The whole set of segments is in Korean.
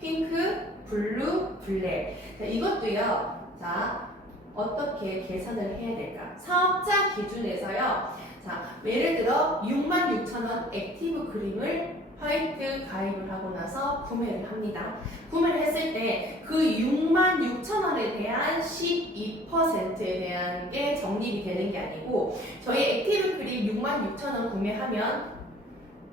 핑크, 블루, 블랙. 자, 이것도요. 자, 어떻게 계산을 해야 될까? 사업자 기준에서요. 자, 예를 들어 66,000원 액티브 그림을 화이트 가입을 하고 나서 구매를 합니다. 구매를 했을 때 그 66,000원에 대한 12%에 대한 게 적립이 되는 게 아니고 저희 액티브 그림 66,000원 구매하면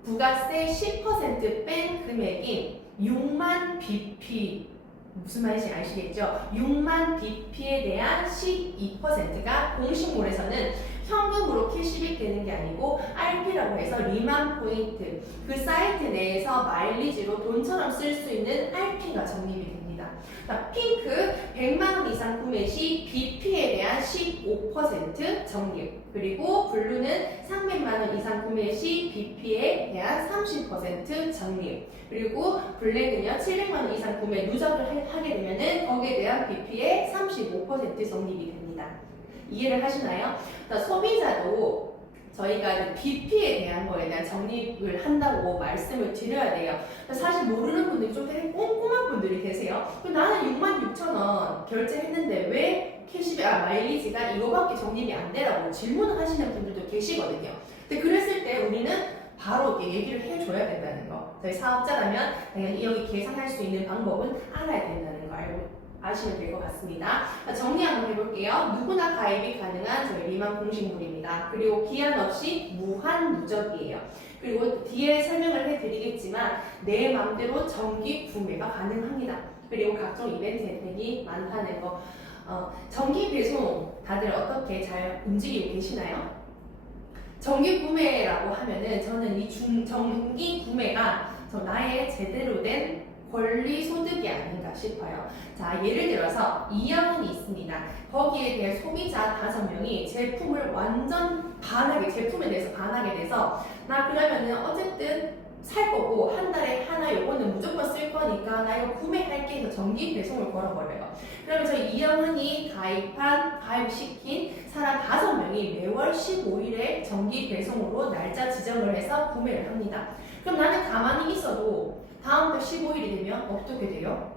부가세 10% 뺀 금액인 6만 BP 무슨 말인지 아시겠죠? 6만 BP에 대한 12%가 공식몰에서는 현금으로 캐시백 되는 게 아니고 RP라고 해서 리만 포인트 그 사이트 내에서 마일리지로 돈처럼 쓸 수 있는 RP가 적립이 됩니다. 자, 핑크 100만원 이상 구매 시 BP에 대한 15% 적립, 그리고 블루는 300만원 이상 구매 시 BP에 대한 30% 적립, 그리고 블랙은요 700만원 이상 구매 누적을 하게 되면은 거기에 대한 BP의 35% 적립이 됩니다. 이해를 하시나요? 그러니까 소비자도 저희가 BP에 대한 거에 대한 적립을 한다고 말씀을 드려야 돼요. 사실 모르는 분들이 좀 되게 꼼꼼한 분들이 계세요. 나는 66,000원 결제했는데 왜 캐시백, 마일리지가 이거밖에 적립이 안 되라고 질문을 하시는 분들도 계시거든요. 근데 그랬을 때 우리는 바로 이렇게 얘기를 해줘야 된다는 거. 저희 사업자라면 당연히 여기 계산할 수 있는 방법은 알아야 된다는 거 알고 아시면 될 것 같습니다. 정리 한번 해볼게요. 누구나 가입이 가능한 저희 리만 공식몰입니다. 그리고 기한 없이 무한 누적이에요. 그리고 뒤에 설명을 해드리겠지만 내 맘대로 정기 구매가 가능합니다. 그리고 각종 이벤트 혜택이 많다는 거. 정기 배송 다들 어떻게 잘 움직이고 계시나요? 정기 구매라고 하면은 저는 이 정기 구매가 나의 제대로 된 권리 소득이 아닌가 싶어요. 자, 예를 들어서 이영은이 있습니다. 거기에 대해 소비자 5명이 제품을 완전 제품에 대해서 반하게 돼서 나 그러면은 어쨌든 살 거고 한 달에 하나 요거는 무조건 쓸 거니까 나 이거 구매할게 해서 정기 배송을 걸어버려요. 그러면 저희 이영은이 가입시킨 사람 5명이 매월 15일에 정기 배송으로 날짜 지정을 해서 구매를 합니다. 그럼 나는 가만히 있어도 다음 달 15일이 되면 어떻게 돼요?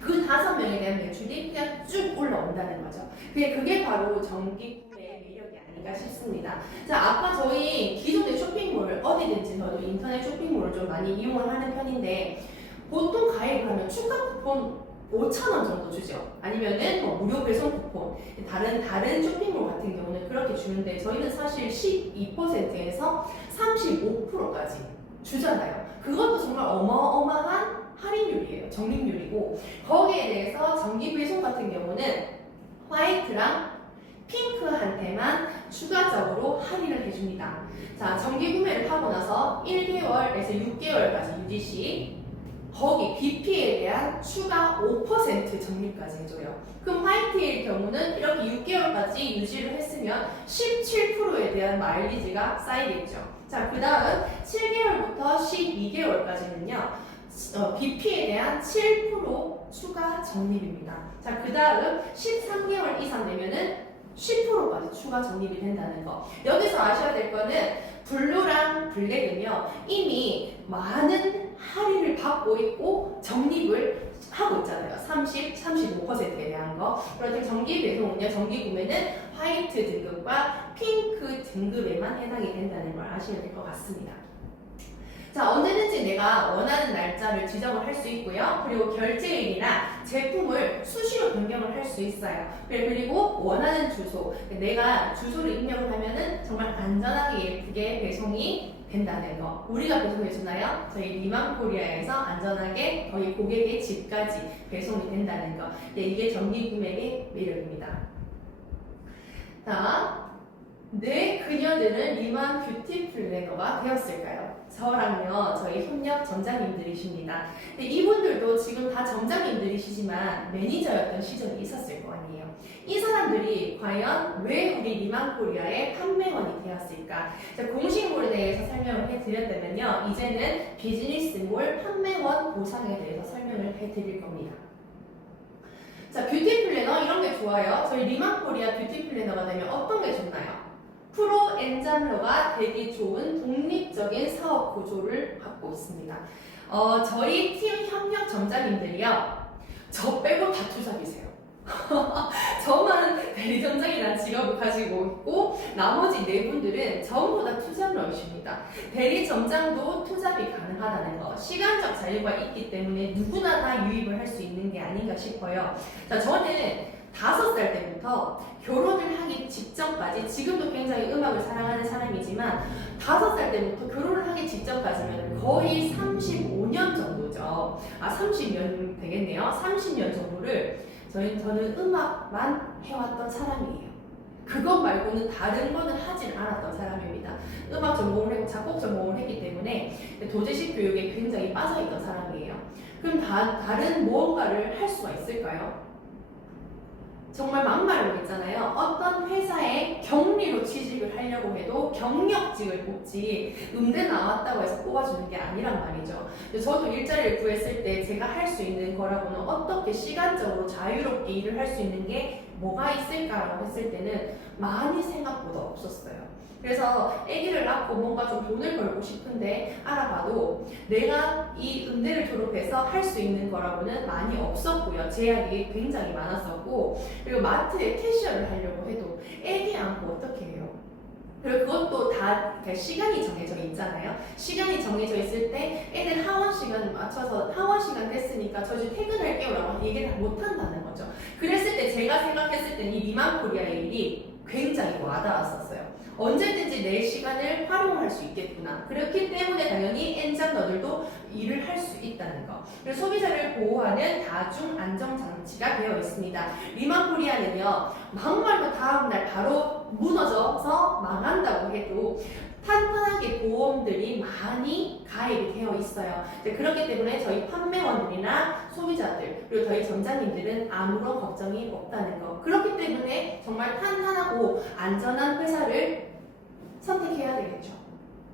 그 5명에 대한 매출이 그냥 쭉 올라온다는 거죠. 그게 바로 정기 구매의 매력이 아닌가 싶습니다. 자, 아까 저희 기존의 쇼핑몰 어디든지 저도 인터넷 쇼핑몰을 좀 많이 이용을 하는 편인데 보통 가입을 하면 추가 쿠폰 5,000원 정도 주죠. 아니면은 뭐 무료 배송 쿠폰, 다른 쇼핑몰 같은 경우는 그렇게 주는데 저희는 사실 12%에서 35%까지 주잖아요. 그것도 정말 어마어마한 할인율이에요. 적립률이고 거기에 대해서 정기 배송 같은 경우는 화이트랑 핑크한테만 추가적으로 할인을 해줍니다. 자, 정기 구매를 하고 나서 1개월에서 6개월까지 유지시 거기 BP에 대한 추가 5% 적립까지 해줘요. 그럼 화이트의 경우는 이렇게 6개월까지 유지를 했으면 17%에 대한 마일리지가 쌓이겠죠. 자, 그 다음 7개월부터 12개월까지는요. BP에 대한 7% 추가 적립입니다. 자, 그 다음 13개월 이상 되면은 10%까지 추가 적립이 된다는 거. 여기서 아셔야 될 거는 블루랑 블랙은요 이미 많은 할인을 받고 있고 적립을 하고 있잖아요. 35%에 대한 거. 그런데 정기 배송은요, 정기 구매는 화이트 등급과 핑크 등급에만 해당이 된다는 걸 아시면 될 것 같습니다. 자, 언제든지 내가 원하는 날짜를 지정을 할 수 있고요. 그리고 결제일이나 제품을 수시로 변경을 할 수 있어요. 그리고 원하는 주소, 내가 주소를 입력을 하면은 정말 안전하게 예쁘게 배송이 된다는 거. 우리가 배송해주나요? 저희 리만코리아에서 안전하게 거의 고객의 집까지 배송이 된다는 거. 네, 이게 정기 구매의 매력입니다. 자, 내 그녀들은 리만 뷰티 플래너가 되었을까요? 저랑요, 저희 협력 점장님들이십니다. 근데 이분들도 지금 다 점장님들이시지만 매니저였던 시절이 있었을 거 아니에요. 이 사람들이 과연 왜 우리 리만 코리아의 판매원이 되었을까? 공식몰에 대해서 설명을 해드렸다면요, 이제는 비즈니스몰 판매원 보상에 대해서 설명을 해드릴 겁니다. 자, 뷰티 플래너 이런 게 좋아요. 저희 리만 코리아 뷰티 플래너가 되면 어떤 게 좋나요? 프로 엔잡러가 되기 좋은 독립적인 사업 구조를 갖고 있습니다. 저희 팀 협력 점장님들이요. 저 빼고 다 투잡이세요. 저만 대리점장이라는 직업을 가지고 있고 나머지 네 분들은 전부 다 투잡러이십니다. 대리점장도 투잡이 가능하다는 거, 시간적 자유가 있기 때문에 누구나 다 유입을 할 수 있는 게 아닌가 싶어요. 자, 저는 5살 때부터 결혼을 하기 직전까지, 지금도 굉장히 음악을 사랑하는 사람이지만 5살 때부터 결혼을 하기 직전까지면 거의 35년 정도죠. 30년 되겠네요. 30년 정도를 저는 음악만 해왔던 사람이에요. 그것 말고는 다른 거는 하진 않았던 사람입니다. 음악 전공을 했고 작곡 전공을 했기 때문에 도제식 교육에 굉장히 빠져있던 사람이에요. 그럼 다른 무언가를 할 수가 있을까요? 정말 막말로 있잖아요. 어떤 회사에 격리로 취직을 하려고 해도 경력직을 뽑지 음대 나왔다고 해서 뽑아주는 게 아니란 말이죠. 저도 일자리를 구했을 때 제가 할 수 있는 거라고는 어떻게 시간적으로 자유롭게 일을 할 수 있는 게 뭐가 있을까라고 했을 때는 많이 생각보다 없었어요. 그래서 아기를 낳고 뭔가 좀 돈을 벌고 싶은데 알아봐도 내가 이 음대를 졸업해서 할 수 있는 거라고는 많이 없었고요. 제약이 굉장히 많았었고, 그리고 마트에 캐셔를 하려고 해도 아기 안고 어떻게 해요? 그리고 그것도 다 시간이 정해져 있잖아요. 시간이 정해져 있을 때 애들 하원 시간 맞춰서 하원 시간 됐으니까 저 이제 퇴근할게요 라고 얘기를 못 한다는 거죠. 그랬을 때 제가 생각했을 때는 이 리만 코리아의 일이 굉장히 와닿았었어요. 언제든지 내 시간을 활용할 수 있겠구나. 그렇기 때문에 당연히 엔잡러들도 일을 할 수 있다는 거. 그리고 소비자를 보호하는 다중 안정 장치가 되어 있습니다. 리만 코리아는요, 막말로 다음날 바로 무너져서 망한다고 해도 탄탄하게 보험들이 많이 가입이 되어 있어요. 그렇기 때문에 저희 판매원들이나 소비자들, 그리고 저희 점장님들은 아무런 걱정이 없다는 거. 그렇기 때문에 정말 탄탄하고 안전한 회사를 선택해야 되겠죠.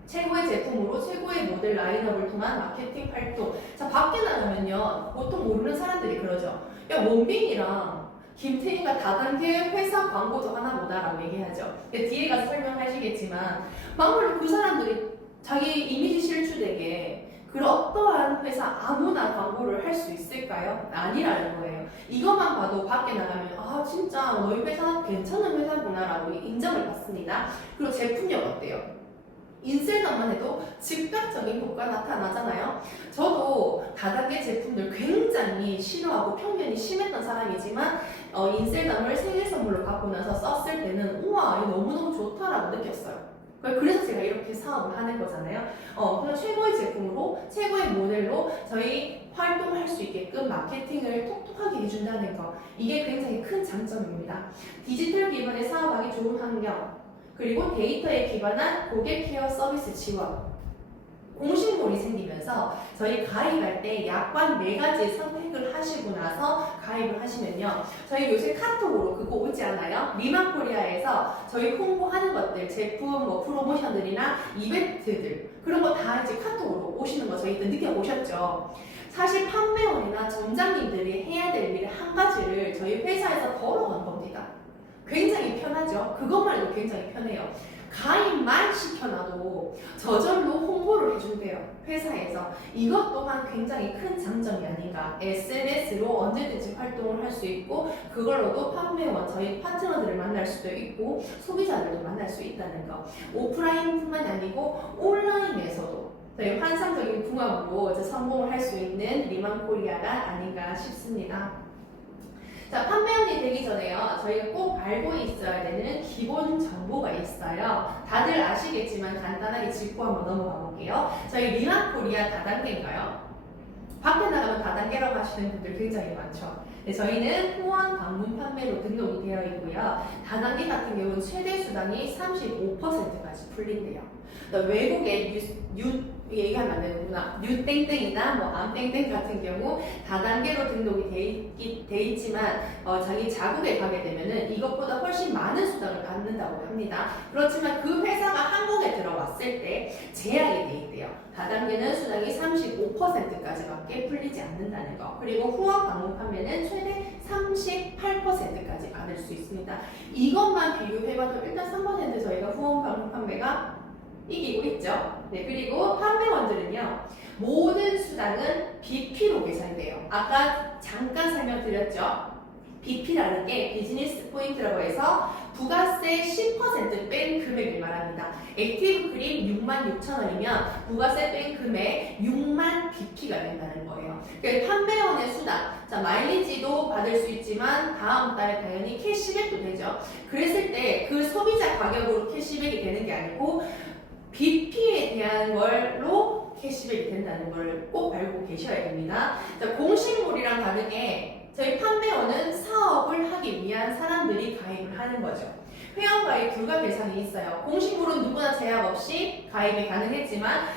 최고의 제품으로 최고의 모델 라인업을 통한 마케팅 활동. 자, 밖에 나가면요, 보통 모르는 사람들이 그러죠. 야, 원빈이랑 김태희가 다단계 회사 광고도 하나 보다라고 얘기하죠. 뒤에 가서 설명하시겠지만 막말로 그 사람들이 자기 이미지 실추되게 그런 어떠한 회사 아무나 광고를 할 수 있을까요? 아니라는 거예요. 이것만 봐도 밖에 나가면 아 진짜 너희 회사 괜찮은 회사구나라고 인정을 받습니다. 그리고 제품력 어때요? 인셀담만 해도 즉각적인 효과가 나타나잖아요. 저도 다단계 제품들 굉장히 싫어하고 편견이 심했던 사람이지만 인셀담을 생일 선물로 갖고 나서 썼을 때는 우와 이거 너무너무 좋다라고 느꼈어요. 그래서 제가 이렇게 사업을 하는 거잖아요. 그냥 최고의 제품으로 최고의 모델로 저희 활동할 수 있게끔 마케팅을 톡톡하게 해준다는 거, 이게 굉장히 큰 장점입니다. 디지털 기반의 사업하기 좋은 환경, 그리고 데이터에 기반한 고객 케어 서비스 지원, 공식몰이 생기면서 저희 가입할 때 약관 4가지 선택을 하시고 나서 가입을 하시면요, 저희 요새 카톡으로 그거 오지 않아요? 리만 코리아에서 저희 홍보하는 것들, 제품 뭐 프로모션들이나 이벤트들, 그런 거 다 이제 카톡으로 오시는 거 저희들 느껴보셨죠? 사실 판매원이나 점장님들이 해야 될 일 한 가지를 저희 회사에서 걸어간 겁니다. 굉장히 편하죠? 그것만 해도 굉장히 편해요. 가입만 시켜놔도 저절로 홍보를 해준대요. 회사에서. 이것 또한 굉장히 큰 장점이 아닌가. SNS로 언제든지 활동을 할 수 있고 그걸로도 판매원, 저희 파트너들을 만날 수도 있고 소비자들도 만날 수 있다는 거. 오프라인뿐만 아니고 온라인에서도 저희 환상적인 궁합으로 성공을 할 수 있는 리만 코리아가 아닌가 싶습니다. 자, 판매원이 되기 전에요, 저희가 꼭 알고 있어야 되는 기본 정보가 있어요. 다들 아시겠지만 간단하게 짚고 한번 넘어가 볼게요. 저희 리만 코리아 다단계인가요? 밖에 나가면 다단계라고 하시는 분들 굉장히 많죠. 네, 저희는 후원 방문 판매로 등록이 되어 있고요. 다단계 같은 경우는 최대 수당이 35%까지 풀린대요. 외국의 얘기하면 안 되는구나. 뉴땡땡이나 뭐 암땡땡 같은 경우 다단계로 등록이 돼 있지만 자기 자국에 가게 되면은 이것보다 훨씬 많은 수당을 받는다고 합니다. 그렇지만 그 회사가 한국에 들어왔을 때 제약이 돼 있대요. 다단계는 수당이 35%까지밖에 풀리지 않는다는 거. 그리고 후원 방문 판매는 최대 38%까지 받을 수 있습니다. 이것만 비교해봐도 일단 3% 저희가 후원 방문 판매가 이기고 있죠. 네, 그리고 판매원들은요, 모든 수당은 BP로 계산돼요. 아까 잠깐 설명드렸죠. BP라는 게 비즈니스 포인트라고 해서 부가세 10% 뺀 금액을 말합니다. 액티브 크림 66,000원이면 부가세 뺀 금액 6만 BP가 된다는 거예요. 그러니까 판매원의 수당, 자 마일리지도 받을 수 있지만 다음 달에 당연히 캐시백도 되죠. 그랬을 때 그 소비자 가격으로 캐시백이 되는 게 아니고 BP에 대한 걸로 캐시백이 된다는 걸 꼭 알고 계셔야 됩니다. 자, 공식몰이랑 다르게 저희 판매원은 사업을 하기 위한 사람들이 가입을 하는 거죠. 회원가입 불가 대상이 있어요. 공식몰은 누구나 제약 없이 가입이 가능했지만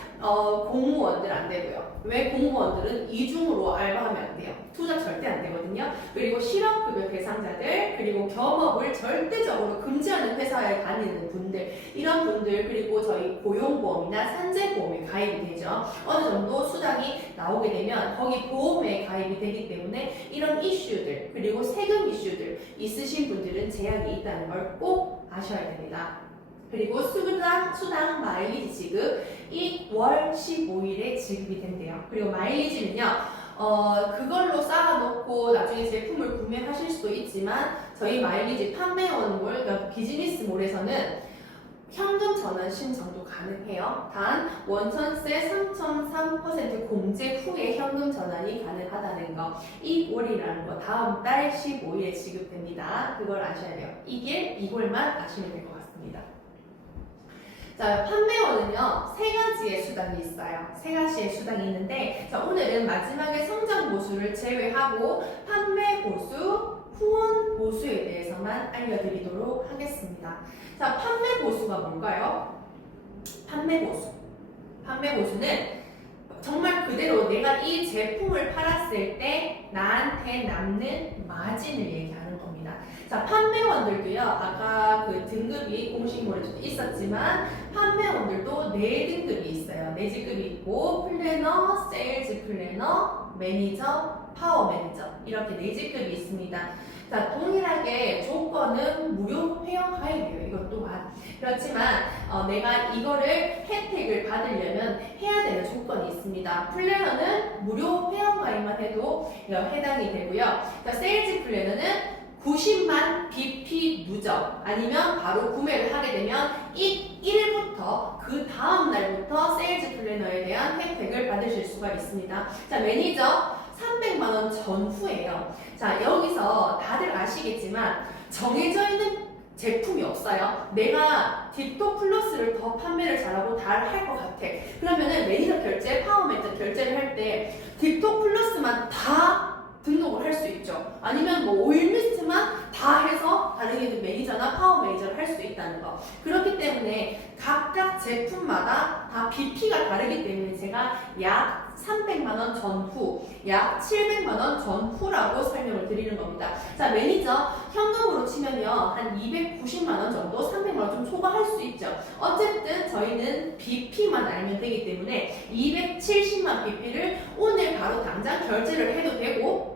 공무원들 안 되고요. 왜 공무원들은 이중으로 알바하면 안 돼요. 투자 절대 안 되거든요. 그리고 실업급여 대상자들, 그리고 겸업을 절대적으로 금지하는 회사에 다니는 분들, 이런 분들, 그리고 저희 고용보험이나 산재보험에 가입이 되죠. 어느 정도 수당이 나오게 되면 거기 보험에 가입이 되기 때문에 이런 이슈들, 그리고 세금 이슈들 있으신 분들은 제약이 있다는 걸 꼭 아셔야 됩니다. 그리고 수당 마일리지 지급 이 월 15일에 지급이 된대요. 그리고 마일리지는요, 그걸로 쌓아놓고 나중에 제품을 구매하실 수도 있지만 저희 마일리지 판매원몰, 그러니까 비즈니스몰에서는 현금 전환 신청도 가능해요. 단 원천세 3.3% 공제 후에 현금 전환이 가능하다는 거. 이 월이라는 거 다음 달 15일에 지급됩니다. 그걸 아셔야 돼요. 이걸만 아시면 될 것 같습니다. 자, 판매원은요, 세 가지의 수당이 있어요. 세 가지의 수당이 있는데, 자, 오늘은 마지막에 성장 보수를 제외하고 판매 보수, 후원 보수에 대해서만 알려드리도록 하겠습니다. 자, 판매 보수가 뭘까요? 판매 보수. 판매 보수는 정말 그대로 내가 이 제품을 팔았을 때 나한테 남는 마진을 얘기하는 겁니다. 자, 판매원들도요, 아까 그 등급이 공식몰에도 있었지만 판매원들도 4등급이 있어요. 4직급이 있고 플래너, 세일즈 플래너, 매니저, 파워 매니저 이렇게 4직급이 있습니다. 자, 동일하게 조건은 무료 회원 가입이에요. 이것 또한. 그렇지만 내가 이거를 혜택을 받으려면 해야 되는 조건이 있습니다. 플래너는 무료 회원 가입만 해도 해당이 되고요. 자, 세일즈 플래너는 90만 BP 누적 아니면 바로 구매를 하게 되면 이 1일부터 그 다음 날부터 세일즈 플래너에 대한 혜택을 받으실 수가 있습니다. 자, 매니저 300만원 전후예요. 자, 여기서 다들 아시겠지만 정해져 있는 제품이 없어요. 내가 딥톡 플러스를 더 판매를 잘하고 다 할 것 같아. 그러면은 매니저 결제, 파워 매니저 결제를 할 때 딥톡 플러스만 다 등록을 할 수 있죠. 아니면 뭐 오일 미스트만 다 해서 다른 매니저나 파워 매니저를 할 수 있다는 거. 그렇기 때문에 각각 제품마다 다 BP가 다르기 때문에 제가 약 300만원 전후, 약 700만원 전후라고 설명을 드리는 겁니다. 자, 매니저 현금으로 치면요, 한 290만원 정도, 300만원 좀 초과할 수 있죠. 어쨌든 저희는 BP만 알면 되기 때문에 270만 BP를 오늘 바로 당장 결제를 해도 되고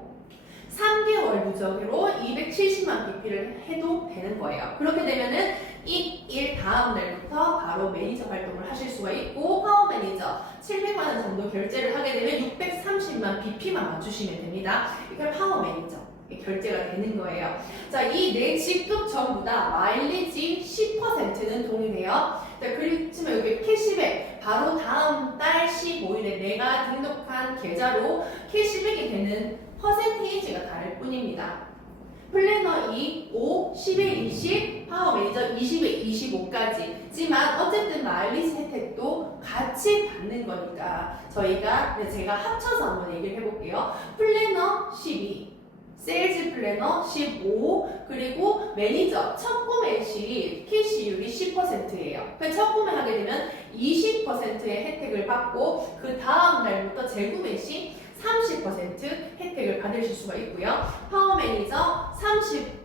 3개월 누적으로 270만 BP를 해도 되는 거예요. 그렇게 되면은 이 일 다음 날부터 바로 매니저 활동을 하실 수가 있고, 파워 매니저 700만원 정도 결제를 하게 되면 630만 BP만 맞추시면 됩니다. 이게 파워 매니저 결제가 되는 거예요. 자, 이 네 직급 전부 다 마일리지 10%는 동일해요. 자, 그렇지만 여기 캐시백 바로 다음 달 15일에 내가 등록한 계좌로 캐시백이 되는 퍼센테이지가 다를 뿐입니다. 플래너 2, 5, 10에 20, 파워 매니저 20에 25까지지만 어쨌든 마일리지 혜택도 같이 받는 거니까 제가 합쳐서 한번 얘기를 해볼게요. 플래너 12, 세일즈 플래너 15, 그리고 매니저 첫 구매 시 캐시율이 10%예요. 첫 구매하게 되면 20%의 혜택을 받고 그 다음 날부터 재구매 시 30% 혜택을 받으실 수가 있고요. 파워 매니저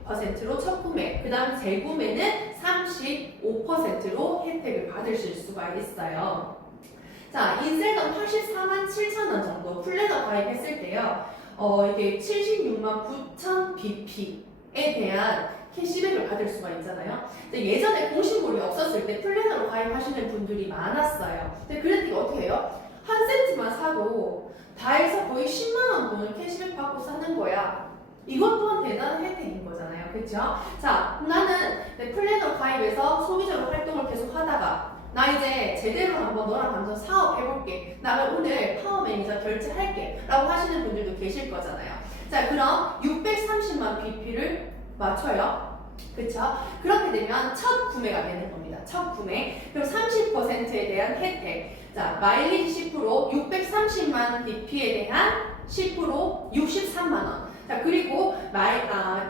30%로 첫 구매, 그 다음 재구매는 35%로 혜택을 받으실 수가 있어요. 자, 인셀은 84만 7천원 정도 플래너 가입했을 때요. 이게 76만 9천 BP에 대한 캐시백을 받을 수가 있잖아요. 근데 예전에 공식몰이 없었을 때 플래너로 가입하시는 분들이 많았어요. 근데 그랬더니 어떻게 해요? 한 세트만 사도 다 해서 거의 10만 원 돈을 캐시백 받고 사는 거야. 이것 또한 대단한 혜택인 거잖아요. 그쵸? 자, 나는 내 플래너 가입해서 소비자로 활동을 계속 하다가 나 이제 제대로 한번 너랑 완전 사업해볼게. 나 오늘 파워 매니저 결제할게. 라고 하시는 분들도 계실 거잖아요. 자, 그럼 630만 BP를 맞춰요. 그쵸? 그렇게 되면 첫 구매가 되는 겁니다. 첫 구매. 그럼 30%에 대한 혜택. 자, 마일리지 10%, 630만 BP에 대한 10% 63만 원. 자, 그리고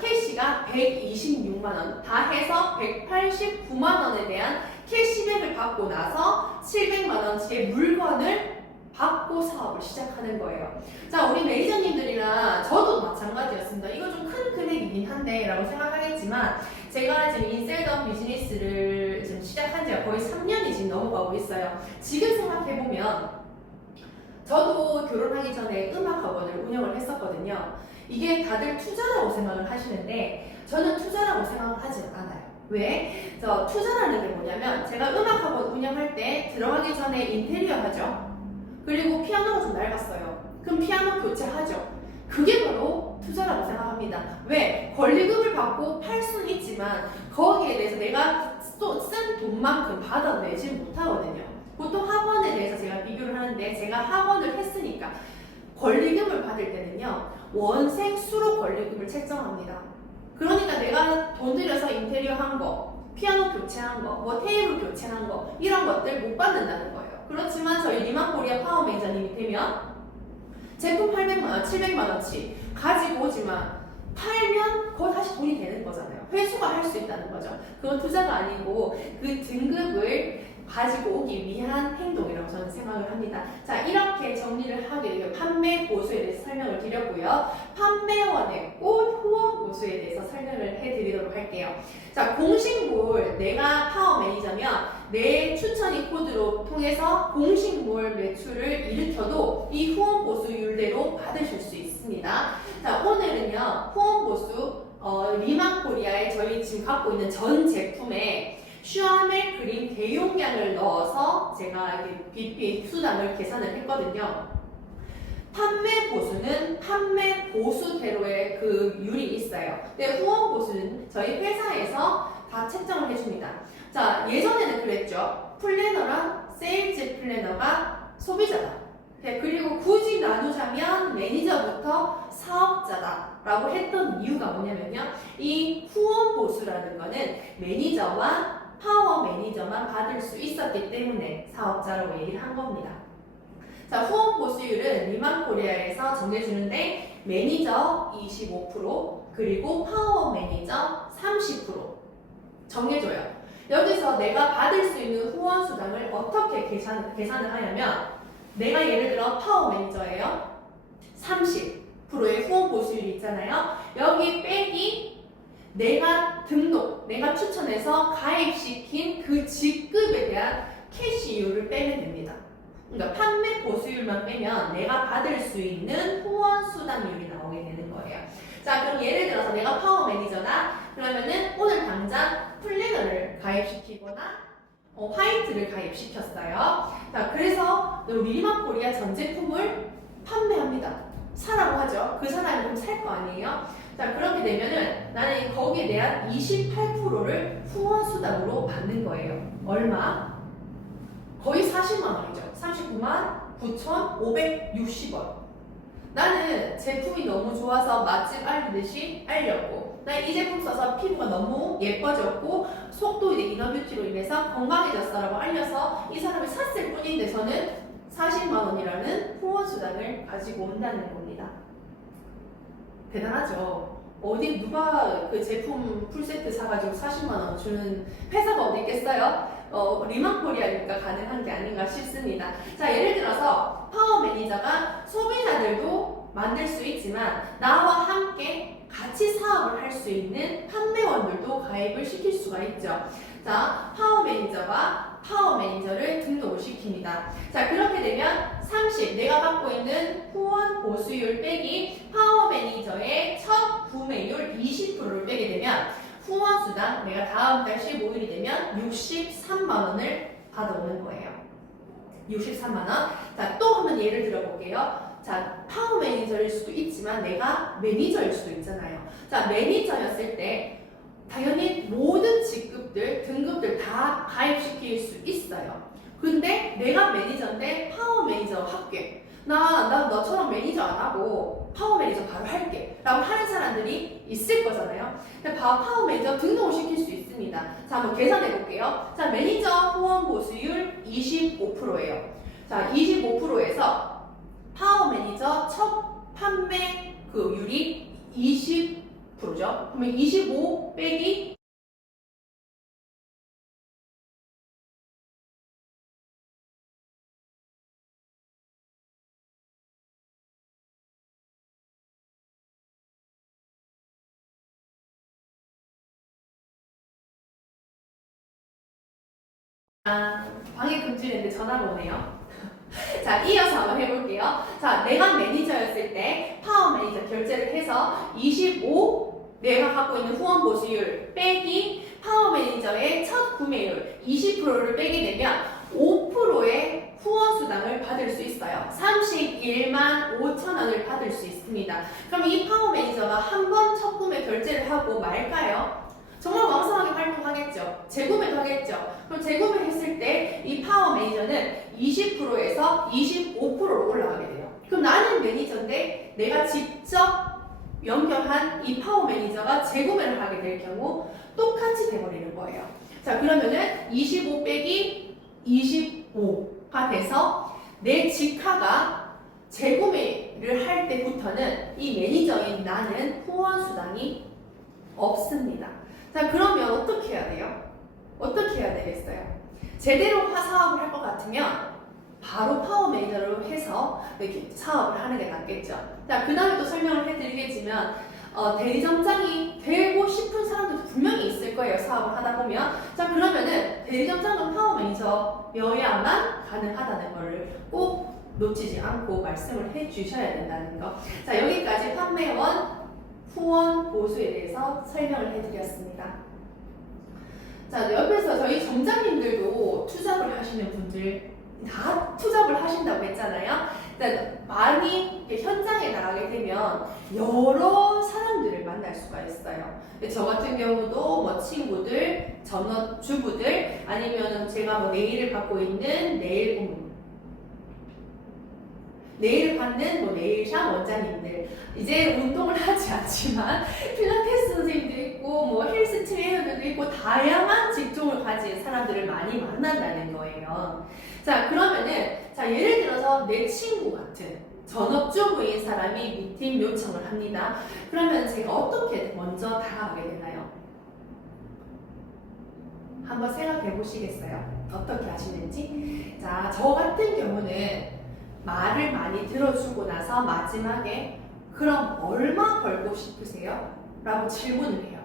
캐시가 126만 원. 다 해서 189만 원에 대한 캐시백을 받고 나서 700만 원치의 물건을 받고 사업을 시작하는 거예요. 자, 우리 매니저님들이나 저도 마찬가지였습니다. 이거 좀 큰 금액이긴 한데 라고 생각하겠지만 제가 지금 인셀덤 비즈니스를 지금 시작한 지가 거의 3년이 지금 넘어가고 있어요. 지금 생각해보면 저도 결혼하기 전에 음악학원을 운영을 했었거든요. 이게 다들 투자라고 생각을 하시는데 저는 투자라고 생각을 하지 않아요. 왜? 투자라는 게 뭐냐면 제가 음악학원 운영할 때 들어가기 전에 인테리어 하죠. 그리고 피아노가 좀 낡았어요. 그럼 피아노 교체하죠. 그게 바로 투자라고 생각합니다. 왜? 권리금을 받고 팔 수는 있지만 거기에 대해서 내가 쓴 돈만큼 받아내지 못하거든요. 보통 학원에 대해서 제가 비교를 하는데 제가 학원을 했으니까 권리금을 받을 때는요. 원생 수로 권리금을 책정합니다. 그러니까 내가 돈 들여서 인테리어 한 거, 피아노 교체한 거, 뭐 테이블 교체한 거 이런 것들 못 받는다는 거예요. 그렇지만 저희 리만코리아 파워 매니저님이 되면 제품 800만 원, 700만 원치 가지고 오지만 팔면 그거 다시 돈이 되는 거잖아요. 회수가 할 수 있다는 거죠. 그건 투자가 아니고 그 등급을 가지고 오기 위한 행동이라고 저는 생각을 합니다. 자, 이렇게 정리를 하게 되면 판매 보수에 대해서 설명을 드렸고요. 판매원의 꽃 후원 보수에 대해서 설명을 해드리도록 할게요. 자, 공식몰 내가 파워 매니저면 내 추천이 코드로 통해서 공식몰 매출을 일으켜도 이 후원 보수율대로 받으실 수 있습니다. 자, 오늘은요 후원 보수 리만코리아에 저희 지금 갖고 있는 전 제품에 슈아멜 그린 대용량을 넣어서 제가 BP 수당을 계산을 했거든요. 판매 보수는 판매 보수대로의 그 율이 있어요. 근데 후원 보수는 저희 회사에서 다 책정을 해줍니다. 자, 예전에는 그랬죠. 플래너랑 세일즈 플래너가 소비자다. 그리고 굳이 나누자면 매니저부터 사업자다 라고 했던 이유가 뭐냐면요. 이 후원 보수라는 거는 매니저와 파워 매니저만 받을 수 있었기 때문에 사업자라고 얘기를 한 겁니다. 자, 후원 보수율은 리만코리아에서 정해주는데 매니저 25% 그리고 파워 매니저 30% 정해줘요. 여기서 내가 받을 수 있는 후원 수당을 어떻게 계산을 하냐면 내가 예를 들어 파워 매니저예요. 30%의 후원 보수율이 있잖아요. 여기 빼기 내가 추천해서 가입시킨 그 직급에 대한 캐시율을 빼면 됩니다. 그러니까 판매 보수율만 빼면 내가 받을 수 있는 후원 수당률이 나오게 되는 거예요. 자, 그럼 예를 들어서 내가 파워 매니저다. 그러면은 오늘 당장 플래너를 가입시키거나 화이트를 가입시켰어요. 자, 그래서 리만코리아 전 제품을 판매합니다. 사라고 하죠. 그 사람이 그럼 살 거 아니에요? 자, 그렇게 되면은 나는 거기에 대한 28%를 후원 수당으로 받는 거예요. 얼마? 거의 40만 원이죠. 39만 9,560원. 나는 제품이 너무 좋아서 맛집 알리듯이 알렸고, 나 이 제품 써서 피부가 너무 예뻐졌고, 속도 이제 이너뷰티로 인해서 건강해졌어라고 알려서 이 사람이 샀을 뿐인데 저는 40만 원이라는 후원 수당을 가지고 온다는 겁니다. 대단하죠. 어디 누가 그 제품 풀세트 사가지고 40만 원 주는 회사가 어디 있겠어요? 리만코리아니까 가능한 게 아닌가 싶습니다. 자, 예를 들어서 파워 매니저가 소비자들도 만들 수 있지만 나와 함께 같이 사업을 할 수 있는 판매원들도 가입을 시킬 수가 있죠. 자, 파워 매니저가 파워 매니저를 등록을 시킵니다. 자, 그렇게 되면 30, 내가 갖고 있는 후원 보수율 빼기 파워 매니저의 첫 구매율 20%를 빼게 되면 후원 수당 내가 다음 달 15일이 되면 63만 원을 받아오는 거예요. 63만 원. 자, 또 한번 예를 들어볼게요. 자, 파워 매니저일 수도 있지만 내가 매니저일 수도 있잖아요. 자, 매니저였을 때 당연히 모든 직급들, 등급들 다 가입시킬 수 있어요. 근데 내가 매니저인데 파워 매니저 합격. 나 너처럼 매니저 안 하고 파워 매니저 바로 할게. 라고 하는 사람들이 있을 거잖아요. 근데 파워 매니저 등록을 시킬 수 있습니다. 자, 한번 계산해 볼게요. 자, 매니저 후원 보수율 25%예요. 자, 25%에서 파워 매니저 첫 판매 그 율이 20%죠. 그러면 25 빼기 방해 금지인데 전화가 오네요. 자, 이어서 한번 해볼게요. 자, 내가 매니저였을 때 파워 매니저 결제를 해서 25 내가 갖고 있는 후원 보수율 빼기 파워 매니저의 첫 구매율 20%를 빼게 되면 5%의 후원 수당을 받을 수 있어요. 31만 5천 원을 받을 수 있습니다. 그럼 이 파워 매니저가 한 번 첫 구매 결제를 하고 말까요? 정말 왕성하게 활동하겠죠. 재구매도 하겠죠. 그럼 재구매했을 때 이 파워 매니저는 20%에서 25%로 올라가게 돼요. 그럼 나는 매니저인데 내가 직접 연결한 이 파워 매니저가 재구매를 하게 될 경우 똑같이 돼버리는 거예요. 자, 그러면은 25 빼기 25가 돼서 내 직하가 재구매를 할 때부터는 이 매니저인 나는 후원 수당이 없습니다. 자, 그러면 어떻게 해야 돼요? 어떻게 해야 되겠어요? 제대로 사업을 할 것 같으면 바로 파워 매니저로 해서 이렇게 사업을 하는 게 낫겠죠. 자, 그 다음에 또 설명을 해드리겠지만 대리점장이 되고 싶은 사람들도 분명히 있을 거예요. 사업을 하다 보면. 자, 그러면은 대리점장은 파워 매니저여야만 가능하다는 거를 꼭 놓치지 않고 말씀을 해주셔야 된다는 거. 자, 여기까지 판매원 후원 보수에 대해서 설명을 해드렸습니다. 자, 옆에서 저희 점장님들도 투잡을 하시는 분들 다 투잡을 하신다고 했잖아요. 많이 현장에 나가게 되면 여러 사람들을 만날 수가 있어요. 저 같은 경우도 뭐 친구들, 전업주부들, 아니면 제가 뭐 네일을 받고 있는 네일 받는 뭐 네일샵 원장님들, 이제 운동을 하지 않지만 필라테스 선생님도 있고 뭐 헬스 트레이너들도 있고 다양한 직종을 가진 사람들을 많이 만난다는 거예요. 자, 그러면은 예를 들어서 내 친구 같은 전업주부인 사람이 미팅 요청을 합니다. 그러면 제가 어떻게 먼저 다가가게 되나요? 한번 생각해 보시겠어요? 어떻게 하시는지? 자, 저 같은 경우는 말을 많이 들어주고 나서 마지막에 그럼 얼마 벌고 싶으세요? 라고 질문을 해요.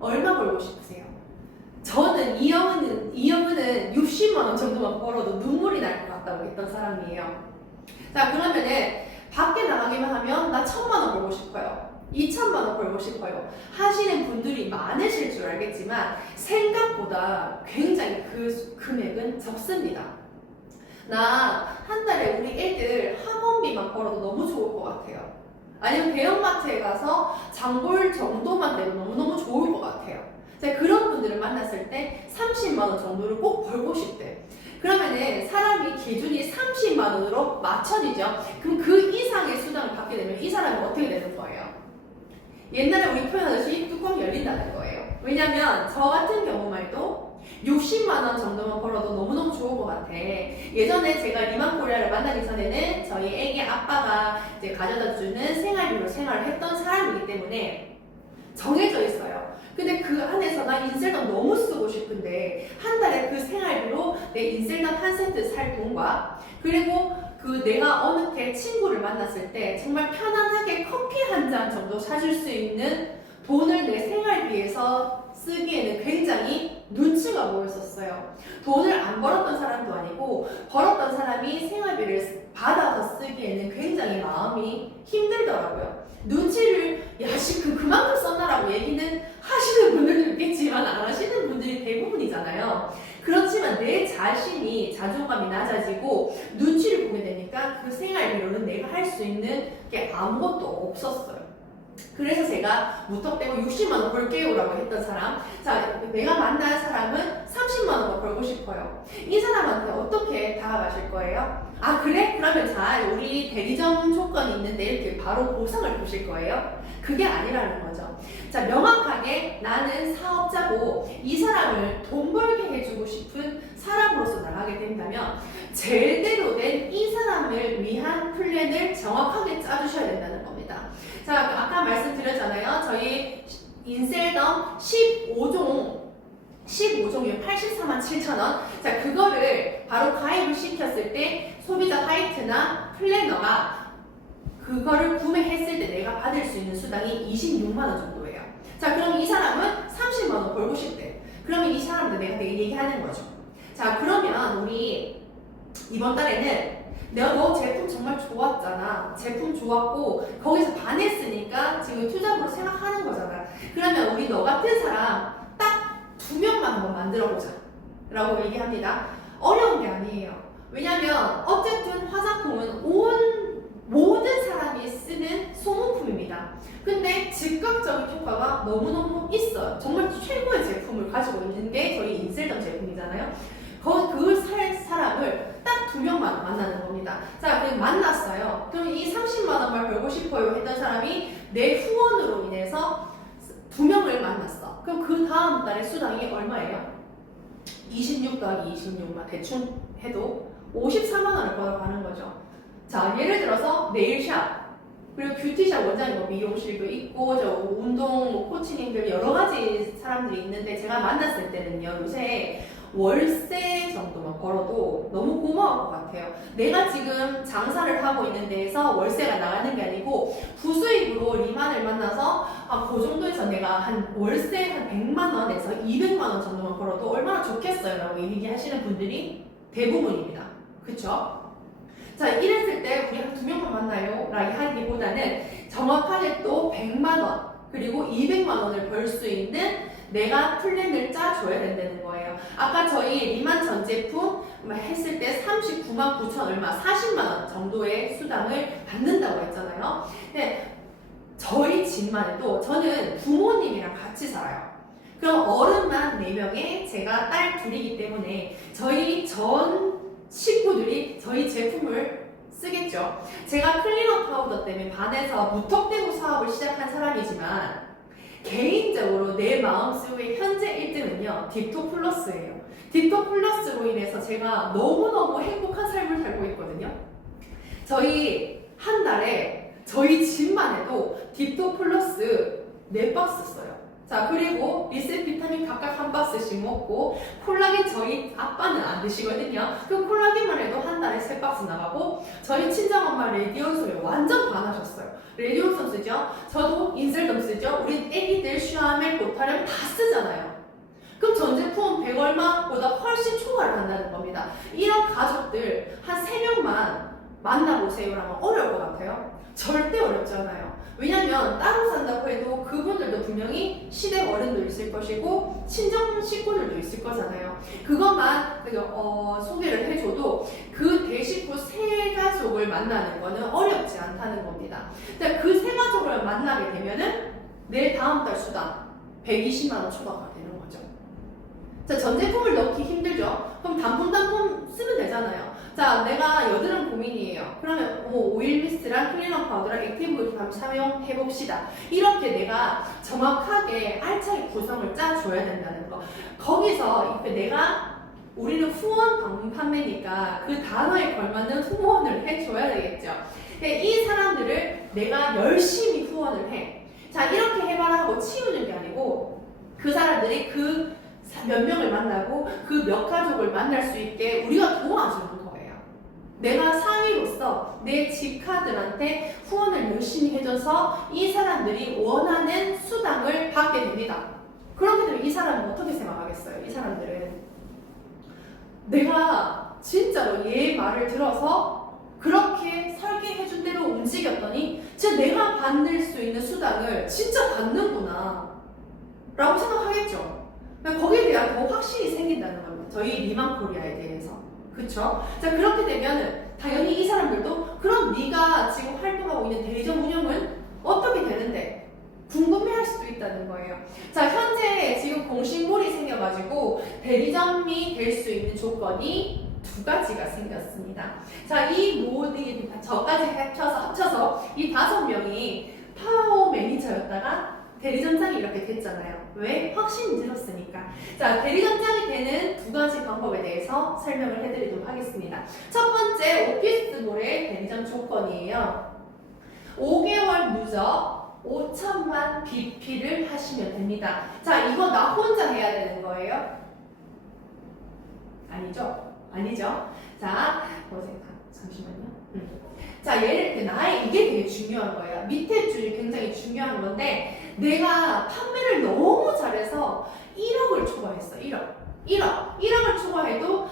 얼마 벌고 싶으세요? 저는 이영은은 60만 원 정도만 벌어도 눈물이 날 것 같다고 했던 사람이에요. 자, 그러면은 밖에 나가기만 하면 나 1,000만 원 벌고 싶어요. 2,000만 원 벌고 싶어요. 하시는 분들이 많으실 줄 알겠지만 생각보다 굉장히 그 금액은 적습니다. 나 한 달에 우리 애들 학원비만 벌어도 너무 좋을 것 같아요. 아니면 대형마트에 가서 장 볼 정도만 돼도 너무너무 좋을 것 같아요. 제가 그런 분들을 만났을 때 30만 원 정도를 꼭 벌고 싶대. 그러면은 사람이 기준이 30만 원으로 맞춰지죠. 그럼 그 이상의 수당을 받게 되면 이 사람은 어떻게 되는 거예요? 옛날에 우리 표현하듯이 뚜껑이 열린다는 거예요. 왜냐면 저 같은 경우 말도 60만 원 정도만 벌어도 너무너무 좋을 것 같아. 예전에 제가 리만코리아를 만나기 전에는 저희 애기 아빠가 이제 가져다주는 생활비로 생활을 했던 사람이기 때문에 정해져 있어요. 근데 그 안에서 나 인셀담 너무 쓰고 싶은데 한 달에 그 생활비로 내 인셀담 한 세트 살 돈과 그리고 그 내가 어느 때 친구를 만났을 때 정말 편안하게 커피 한 잔 정도 사줄 수 있는 돈을 내 생활비에서 쓰기에는 굉장히 눈치가 보였었어요. 돈을 안 벌었던 사람도 아니고 벌었던 사람이 생활비를 받아서 쓰기에는 굉장히 마음이 힘들더라고요. 눈치를 그만큼 썼나라고 얘기는 하시는 분들도 있겠지만 안 하시는 분들이 대부분이잖아요. 그렇지만 내 자신이 자존감이 낮아지고 눈치를 보게 되니까 그 생활비로는 내가 할 수 있는 게 아무것도 없었어요. 그래서 제가 무턱대고 60만 원 벌게요 라고 했던 사람, 자, 내가 만난 사람은 30만 원 벌고 싶어요. 이 사람한테 어떻게 다가가실 거예요? 아, 그래? 그러면 자, 우리 대리점 조건이 있는데 이렇게 바로 보상을 보실 거예요? 그게 아니라는 거죠. 자, 명확하게 나는 사업자고 이 사람을 돈 벌게 해주고 싶은 사람으로서 나가게 된다면 제대로 된 이 사람을 위한 플랜을 정확하게 짜주셔야 된다는 겁니다. 자, 아까 말씀드렸잖아요. 저희 인셀덤 15종이요. 84만 7천 원. 자, 그거를 바로 가입을 시켰을 때 소비자 사이트나 플래너가 그거를 구매했을 때 내가 받을 수 있는 수당이 26만 원 정도예요. 자, 그럼 이 사람은 30만 원 벌고 싶대. 그러면 이 사람한테 내가 얘기하는 거죠. 자, 그러면 우리 이번 달에는 내가 너 제품 정말 좋았잖아. 제품 좋았고 거기서 반했으니까 지금 투잡으로 생각하는 거잖아. 그러면 우리 너 같은 사람 딱 2명만 한번 만들어보자 라고 얘기합니다. 어려운 게 아니에요. 왜냐면 어쨌든 화장품은 모든 사람이 쓰는 소모품입니다. 근데 즉각적인 효과가 너무너무 있어요. 정말 최고의 제품을 가지고 있는 게 저희 인셀덤 제품이잖아요. 그걸 살 사람을 딱 2명만 만나는 겁니다. 자, 그럼 만났어요. 그럼 이 30만 원만 벌고 싶어요 했던 사람이 내 후원으로 인해서 2명을 만났어. 그럼 그 다음 달에 수당이 얼마예요? 26 더하기 26만 대충 해도 54만 원을 벌어가는 거죠. 자, 예를 들어서 네일샵 그리고 뷰티샵 원장님 뭐 미용실도 있고 저 운동 뭐 코치님들 여러 가지 사람들이 있는데 제가 만났을 때는요, 요새 월세 정도만 벌어도 너무 고마울 것 같아요. 내가 지금 장사를 하고 있는 데에서 월세가 나가는 게 아니고 부수입으로 리만을 만나서 그 정도에서 내가 한 월세 한 100만 원에서 200만 원 정도만 벌어도 얼마나 좋겠어요 라고 얘기하시는 분들이 대부분입니다. 그쵸? 자, 이랬을 때 우리 한 2명만 만나요 라고 하기보다는 정확하게 또 100만 원 그리고 200만 원을 벌 수 있는 내가 플랜을 짜줘야 된다는 거예요. 아까 저희 리만 전 제품 했을 때 39만 9천 얼마 40만 원 정도의 수당을 받는다고 했잖아요. 근데 저희 집만 해도 저는 부모님이랑 같이 살아요. 그럼 어른만 4명에 제가 딸 2이기 때문에 저희 전 식구들이 저희 제품을 쓰겠죠. 제가 클리너 파우더 때문에 반해서 무턱대고 사업을 시작한 사람이지만 개인적으로 내 마음속의 현재 1등은요 딥토 플러스예요. 딥토 플러스로 인해서 제가 너무너무 행복한 삶을 살고 있거든요. 저희 한 달에 저희 집만 해도 딥토 플러스 4박스 써요. 자, 그리고 리셋 비타민 각각 1박스씩 먹고 콜라겐 저희 아빠는 안 드시거든요. 그 콜라겐만 해도 한 달에 3박스 나가고 저희 친정엄마 레디온솔에 완전 반하셨어요. 레디온솔 쓰죠? 저도 인셀덤 쓰죠? 우리 애기들 슈아멜, 보타렘 다 쓰잖아요. 그럼 전 제품 100 얼마보다 훨씬 초과를 한다는 겁니다. 이런 가족들 한 3명만 만나보세요라면 어려울 것 같아요? 절대 어렵지 않아요. 왜냐면 따로 산다고 해도 그분들도 분명히 시댁 어른도 있을 것이고 친정 식구들도 있을 거잖아요. 그것만 소개를 해줘도 그 대식구 3가족을 만나는 거는 어렵지 않다는 겁니다. 그 3가족을 만나게 되면은 내일 다음 달 수당 120만 원 초과가 되는 거죠. 자, 전 제품을 넣기 힘들죠? 그럼 단품 쓰면 되잖아요. 자, 내가 여드름 고민이에요. 그러면 오일 미스트랑 클리너 파우더랑 액티브 밤 사용해봅시다. 이렇게 내가 정확하게 알차게 구성을 짜줘야 된다는 거. 거기서 우리는 후원 판매니까 그 단어에 걸맞는 후원을 해줘야 되겠죠. 근데 이 사람들을 내가 열심히 후원을 해. 자, 이렇게 해봐라 하고 치우는 게 아니고 그 사람들이 그 몇 명을 만나고 그 몇 가족을 만날 수 있게 우리가 도와주는 거예요. 내가 상위로서 내 직카들한테 후원을 열심히 해줘서 이 사람들이 원하는 수당을 받게 됩니다. 그렇게 되면 이 사람은 어떻게 생각하겠어요? 이 사람들은 내가 진짜로 얘 말을 들어서 그렇게 설계해준 대로 움직였더니 진짜 내가 받을 수 있는 수당을 진짜 받는구나 라고 생각하겠죠. 그러니까 거기에 대한 더 확신이 생긴다는 겁니다. 저희 리만코리아에 대해서. 그쵸? 자, 그렇게 되면은 당연히 이 사람들도 그럼 네가 지금 활동하고 있는 대리점 운영은 어떻게 되는데? 궁금해할 수도 있다는 거예요. 자, 현재 지금 공식몰이 생겨가지고 대리점이 될 수 있는 조건이 두 가지가 생겼습니다. 자, 이 모든 저까지 합쳐서 이 5명이 파워 매니저였다가 대리점장이 이렇게 됐잖아요. 왜? 확신이 들었으니까. 자, 대리점장이 되는 두 가지 방법에 대해서 설명을 해드리도록 하겠습니다. 첫 번째, 오피스몰의 대리점 조건이에요. 5개월 누적 5천만 BP를 하시면 됩니다. 자, 이거 나 혼자 해야 되는 거예요? 아니죠? 아니죠? 자, 보세요. 잠시만요. 자, 나의 이게 되게 중요한 거예요. 밑에 줄이 굉장히 중요한 건데, 내가 판매를 너무 잘해서 1억을 초과했어. 1억을 초과해도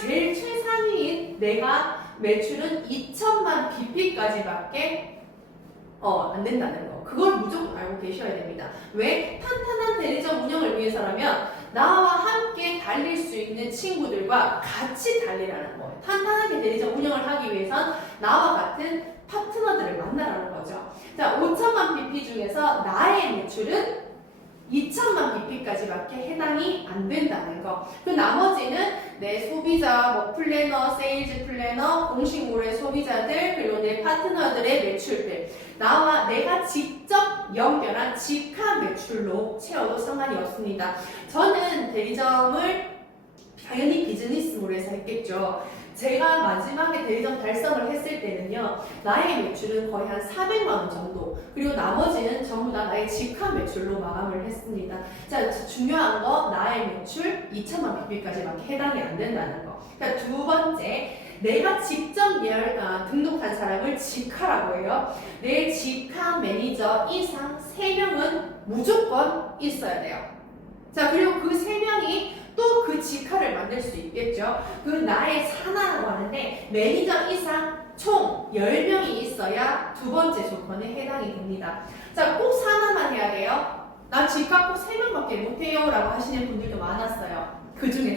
제일 최상위인 내가 매출은 2천만 BP까지밖에 안 된다는 거. 그걸 무조건 알고 계셔야 됩니다. 왜? 탄탄한 대리점 운영을 위해서라면 나와 함께 달릴 수 있는 친구들과 같이 달리라는 거예요. 탄탄하게 대리점 운영을 하기 위해선 나와 같은 파트너들을 만나라는 거죠. 자, 5천만 BP 중에서 나의 매출은 2천만 BP까지밖에 해당이 안 된다는 거. 그 나머지는 내 소비자, 뭐 플래너, 세일즈 플래너, 공식몰의 소비자들, 그리고 내 파트너들의 매출들, 내가 직접 연결한 직화 매출로 채워도 상관이 없습니다. 저는 대리점을 당연히 비즈니스몰에서 했겠죠. 제가 마지막에 대리점 달성을 했을 때는요, 나의 매출은 거의 한 400만 원 정도, 그리고 나머지는 전부 다 나의 직화 매출로 마감을 했습니다. 자, 중요한 거, 나의 매출 2천만 BP까지밖에 해당이 안 된다는 거. 그러니까 두 번째, 내가 직접 등록한 사람을 직화라고 해요. 내 직화 매니저 이상 3명은 무조건 있어야 돼요. 자, 그리고 그 3명이 또 그 직화를 만들 수 있겠죠. 그 나의 산하라고 하는데 매니저 이상 총 10명이 있어야 두 번째 조건에 해당이 됩니다. 자, 꼭 산하만 해야 돼요. 나 직화 꼭 3명밖에 못해요 라고 하시는 분들도 많았어요. 그 중에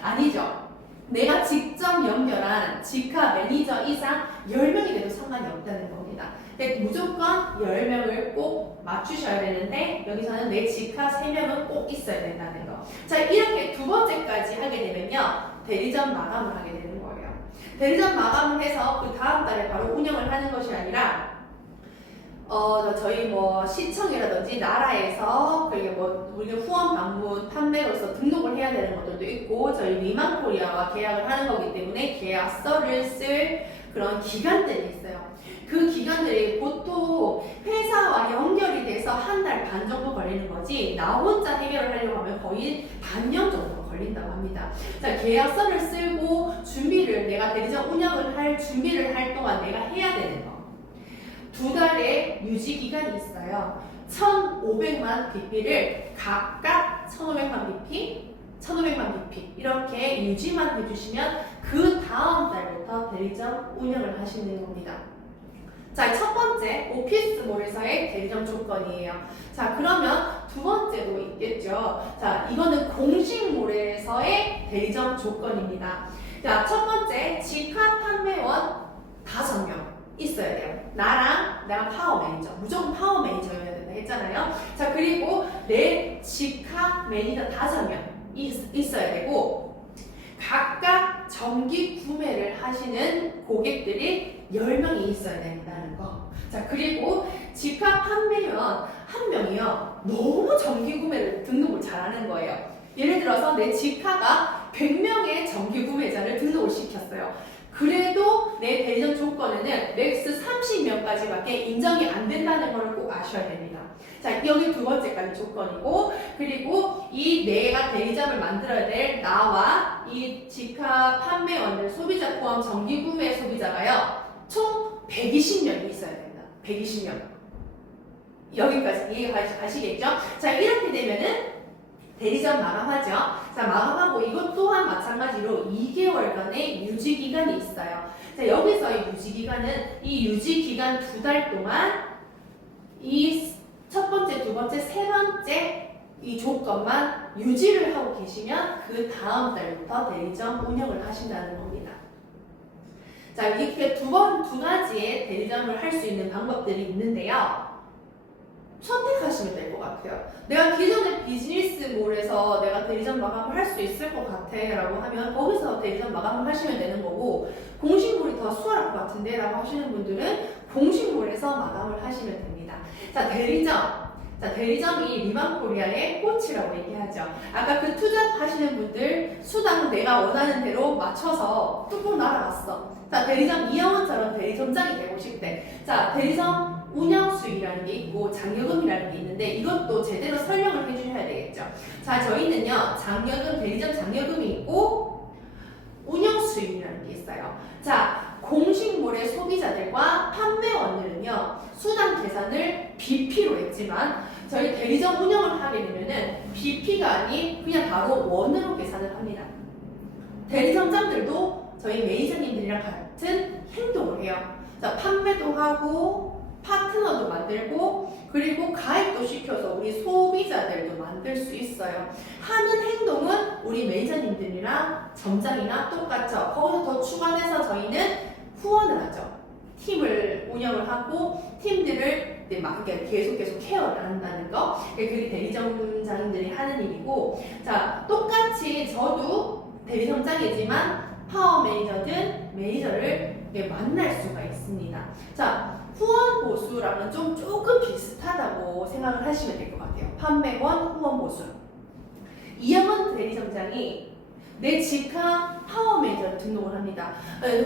아니죠. 내가 직접 연결한 직화 매니저 이상 10명이 돼도 상관이 없다는 겁니다. 근데 무조건 10명을 꼭 맞추셔야 되는데 여기서는 내 직화 3명은 꼭 있어야 된다는 거. 자, 이렇게 두 번째까지 하게 되면요, 대리점 마감을 하게 되는 거예요. 대리점 마감을 해서 그 다음 달에 바로 운영을 하는 것이 아니라 저희 뭐 시청이라든지 나라에서 그리고 우리가 후원 방문 판매로서 등록을 해야 되는 것들도 있고, 저희 리만코리아와 계약을 하는 거기 때문에 계약서를 쓸 그런 기간들이 있어요. 그 기간들이 보통 회사와 연결이 돼서 한 달 반 정도 걸리는 거지, 나 혼자 해결을 하려고 하면 거의 반년 정도 걸린다고 합니다. 자, 계약서를 쓰고 내가 대리점 운영을 할 준비를 할 동안 내가 해야 되는 거. 2달의 유지 기간이 있어요. 1,500만 BP를 각각 1,500만 BP, 1,500만 BP 이렇게 유지만 해주시면 그 다음 달부터 대리점 운영을 하시는 겁니다. 자, 첫 번째 오피스몰에서의 대리점 조건이에요. 자, 그러면 두 번째도 있겠죠. 자, 이거는 공식몰에서의 대리점 조건입니다. 자, 첫 번째 직화 판매원 5명 있어야 돼요. 내가 파워 매니저, 무조건 파워 매니저여야 된다 했잖아요. 자, 그리고 내 직화 매니저 5명 있어야 되고, 각각 정기 구매를 하시는 고객들이 10명이 있어야 된다는 거. 자, 그리고 직화 판매원 1명이요, 너무 정기 구매를 등록을 잘하는 거예요. 예를 들어서 내 직화가 100명의 정기 구매자를 등록을 시켰어요. 그래도 내 대리점 조건에는 맥스 30명까지밖에 인정이 안 된다는 걸 꼭 아셔야 됩니다. 자, 여기 두 번째까지 조건이고, 그리고 내가 대리점을 만들어야 될 나와 이 직화 판매원들, 소비자 포함 정기 구매 소비자가요, 총 120명이 있어야 됩니다. 120명. 여기까지 이해가시겠죠? 자, 이렇게 되면은 대리점 마감하죠. 자, 마감하고 이것 또한 마찬가지로 2개월간의 유지기간이 있어요. 자, 여기서의 유지기간은 이 유지기간 2달 동안 이 첫 번째, 두 번째, 세 번째 이 조건만 유지를 하고 계시면 그 다음 달부터 대리점 운영을 하신다는 겁니다. 자, 이렇게 두 가지의 대리점을 할 수 있는 방법들이 있는데요. 선택하시면 될 것 같아요. 내가 기존의 비즈니스몰에서 내가 대리점 마감을 할 수 있을 것 같아 라고 하면 거기서 대리점 마감을 하시면 되는 거고, 공식몰이 더 수월할 것 같은데 라고 하시는 분들은 공식몰에서 마감을 하시면 됩니다. 자, 대리점이 리만코리아의 꽃이라고 얘기하죠. 아까 그 투잡하시는 분들 수당 내가 원하는 대로 맞춰서 뚝뚝 날아갔어. 자, 대리점 이영원처럼 대리점장이 되고 싶대. 자, 대리점 운영 수익이라는 게 있고 장려금이라는 게 있는데 이것도 제대로 설명을 해주셔야 되겠죠. 자, 저희는요 장려금, 대리점 장려금이 있고 운영 수익이라는 게 있어요. 자, 공식몰의 소비자들과 판매원들은요 수당 계산을 BP로 했지만 저희 대리점 운영을 하게 되면은 BP가 아닌 그냥 바로 원으로 계산을 합니다. 대리점장들도 저희 매니저님들이랑 같은 행동을 해요. 자, 판매도 하고 파트너도 만들고 그리고 가입도 시켜서 우리 소비자들도 만들 수 있어요. 하는 행동은 우리 매니저님들이랑 점장이나 똑같죠. 거기서 더 추가해서 저희는 후원을 하죠. 팀을 운영을 하고 팀들을 계속 케어를 한다는 거. 그게 대리점장들이 하는 일이고, 자, 똑같이 저도 대리점장이지만 파워 매니저든 매니저를 만날 수가 있습니다. 자, 후원 보수랑은 조금 비슷하다고 생각을 하시면 될 것 같아요. 판매원, 후원 보수. 이영원 대리점장이 내 직항 파워 매니저를 등록을 합니다.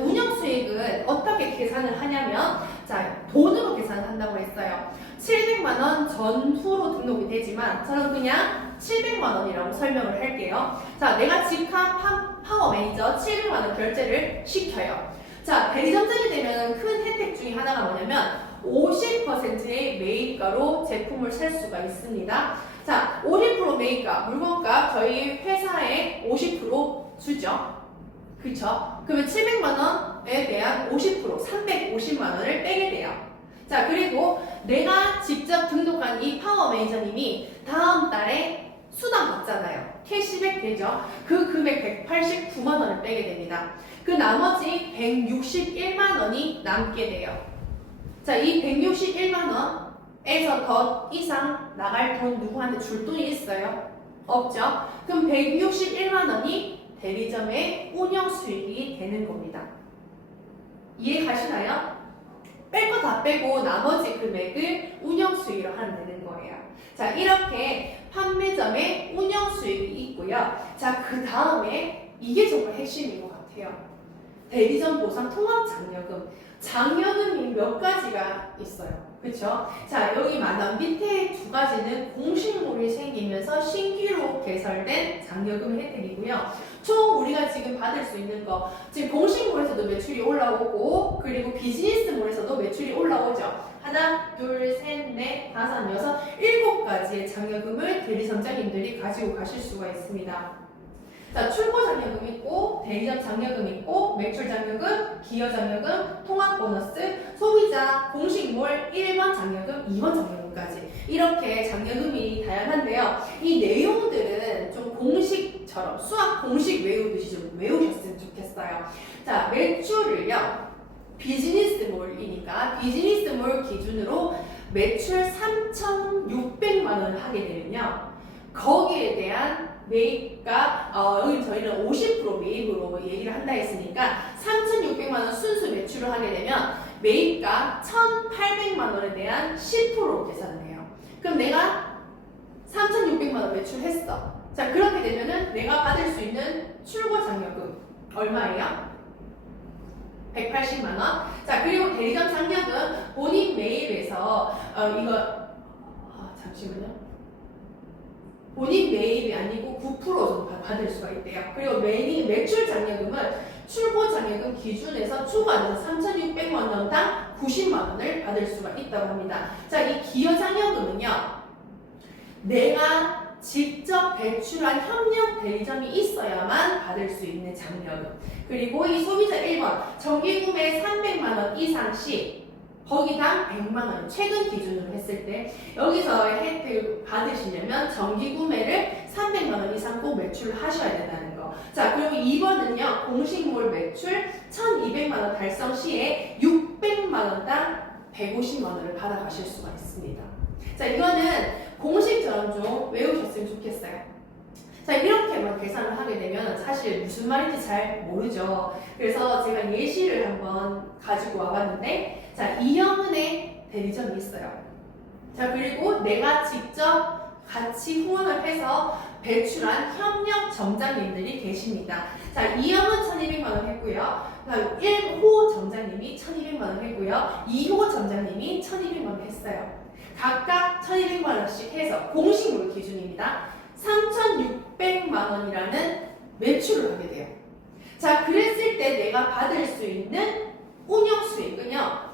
운영 수익은 어떻게 계산을 하냐면, 자, 돈으로 계산을 한다고 했어요. 700만 원 전후로 등록이 되지만 저는 그냥 700만 원이라고 설명을 할게요. 자, 내가 직항 파워 매니저 700만 원 결제를 시켜요. 자, 대리점장이 되면 큰 혜택 중에 하나가 뭐냐면 50%의 매입가로 제품을 살 수가 있습니다. 자, 50% 매입가, 물건값 저희 회사에 50% 주죠. 그쵸? 그러면 700만 원에 대한 50%, 350만 원을 빼게 돼요. 자, 그리고 내가 직접 등록한 이 파워 매니저님이 다음 달에 수당 받잖아요. 캐시백 되죠? 그 금액 189만 원을 빼게 됩니다. 그 나머지 161만 원이 남게 돼요. 자, 이 161만 원에서 더 이상 나갈 돈 누구한테 줄 돈이 있어요? 없죠? 그럼 161만 원이 대리점의 운영 수익이 되는 겁니다. 이해 가시나요? 뺄 거 다 빼고 나머지 금액을 운영 수익으로 하면 되는 거예요. 자, 이렇게 판매점의 운영 수익이 있고요. 자, 그 다음에 이게 정말 핵심인 것 같아요. 대리점 보상 통합 장려금. 장려금이 몇 가지가 있어요. 그쵸? 자, 여기 밑에 두 가지는 공식몰이 생기면서 신규로 개설된 장려금 혜택이고요. 총 우리가 지금 받을 수 있는 거, 지금 공식몰에서도 매출이 올라오고 그리고 비즈니스몰에서도 매출이 올라오죠. 하나, 둘, 셋, 넷, 다섯, 여섯, 7가지의 장려금을 대리점장님들이 가지고 가실 수가 있습니다. 자, 출고 장려금 있고, 대리점 장려금 있고, 매출 장려금, 기여 장려금, 통합 보너스, 소비자, 공식몰, 1번 장려금, 2번 장려금까지 이렇게 장려금이 다양한데요. 이 내용들은 좀 공식처럼 수학 공식 외우듯이 좀 외우셨으면 좋겠어요. 자, 매출을요. 비즈니스몰이니까 비즈니스몰 기준으로 매출 3,600만 원을 하게 되면요. 거기에 대한 매입가, 여기 저희는 50% 매입으로 얘기를 한다 했으니까 3,600만 원 순수 매출을 하게 되면 매입가 1,800만 원에 대한 10%로 계산을 해요. 그럼 내가 3,600만 원 매출했어. 자, 그렇게 되면은 내가 받을 수 있는 출고 장려금 얼마예요? 180만 원. 자, 그리고 대리점 장려금 본인 매입에서 잠시만요. 본인 매입이 아니고 9% 정도 받을 수가 있대요. 그리고 매출 장려금은 출고 장려금 기준에서 추가해서 3,600만 원당 90만 원을 받을 수가 있다고 합니다. 자, 이 기여 장려금은요. 내가 직접 배출한 협력 대리점이 있어야만 받을 수 있는 장려금. 그리고 이 소비자 1번 정기구매 300만 원 이상 시 거기당 100만 원, 최근 기준으로 했을 때 여기서의 혜택을 받으시려면 정기 구매를 300만 원 이상 꼭 매출을 하셔야 된다는 거. 자, 그리고 2번은요. 공식몰 매출 1200만 원 달성 시에 600만 원당 150만 원을 받아가실 수가 있습니다. 자, 이거는 공식처럼 좀 외우셨으면 좋겠어요. 자, 이렇게만 계산을 하게 되면 사실 무슨 말인지 잘 모르죠. 그래서 제가 예시를 한번 가지고 와봤는데, 자, 이영은의 대리점이 있어요. 자, 그리고 내가 직접 같이 후원을 해서 배출한 협력 점장님들이 계십니다. 자, 이영은 1200만 원 했고요. 1호 점장님이 1200만 원 했고요. 2호 점장님이 1200만 원 했어요. 각각 1200만 원씩 해서 공식으로 기준입니다. 3600만 원이라는 매출을 하게 돼요. 자, 그랬을 때 내가 받을 수 있는 운영 수익은요.